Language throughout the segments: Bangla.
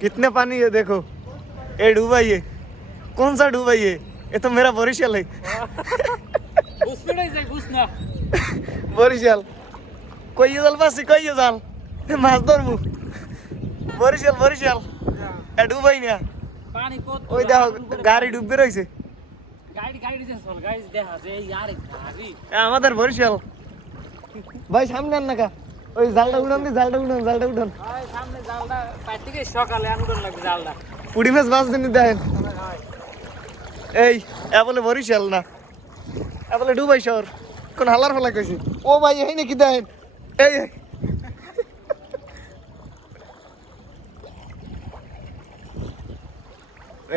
कितने पानी है देखो ये डूबा ही है कौन सा डूबा ही है ये तो मेरा बोरिशल है বুঝতে যাই বুঝ না বরিশাল কই জাল পাচ্ছি কই জাল মাছ ধরবো বরিশাল বরিশাল এ ডুবাই না পানি কত ওই দেখো গাড়ি ডুববে রয়েছে গাড়ি গাড়ি যে চল গাড়ি দেখা যে ইয়ার গাড়ি এ আমাদের বরিশাল ভাই সামনে আন না কা ওই জালটা উড়ান দি জালটা উড়ান জালটা উড়ান সামনে জালটা পাইতে থেকে সকালে আনুন লাগবে জালটা। পুড়ি মাছ মাছ দিন। দেখেন এই এ বলে বরিশাল না। এ বলে ডুবাই শহর। কোন হালার ফেলা কইছি? ও ভাই এই নাকি দেখেন এই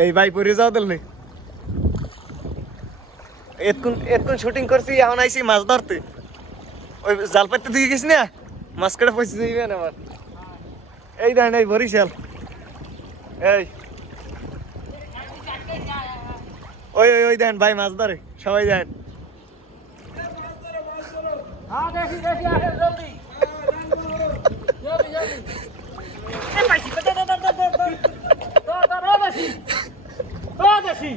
এই। ভাই পরে যাও দিল নেই এতক্ষণ এতক্ষণ শুটিং করছি এখন আইসি মাছ ধরতে। ওই জাল পাততে দিকে গেছি না? মাছ কেটে পয়সা দিবেন আবার। এই দেখেন এই বরিশাল। এই। ওই ওই ওই দেখেন ভাই মাছ ধরে। সবাই দেখেন হ্যাঁ দেখি দেখি আসে জলদি। জলদি জলদি এ পাইছি দর দর দর দর দর দর দর ও দেশি ও দেশি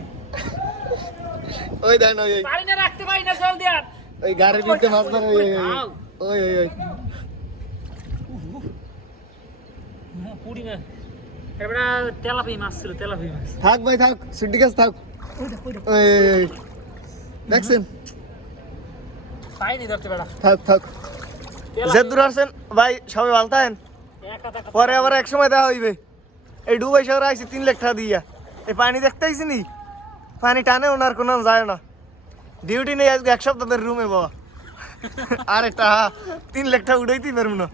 ওই দেখেন ওই ওই। রাখতে পারি না জলদি আর। ওই গাড়ির ভিতরে মাছ ধরে ওই ওই ওই ওই ওই পুরি না এবারে তেলাপি মাছ ছিল তেলাপি মাছ থাক ভাই থাক সিটি গাছ থাক। দেখছেন? পাইনি ধরতে বেড়া। থাক থাক। যে দূর আসছেন ভাই সবাই ভালো থাকেন। পরে আবার এক সময় দেখা হইবে। এই ডুবাই শহরে আইছি তিন লাখ টাকা দিয়া। এই পানি দেখতে আইছি নি? পানি টানে ওনার কোনো যায় না। ডিউটি নেই আজকে এক সপ্তাহ ধরে রুমে বাবা। আরে টাকা তিন লাখ টাকা উঠাইতেই পারব না।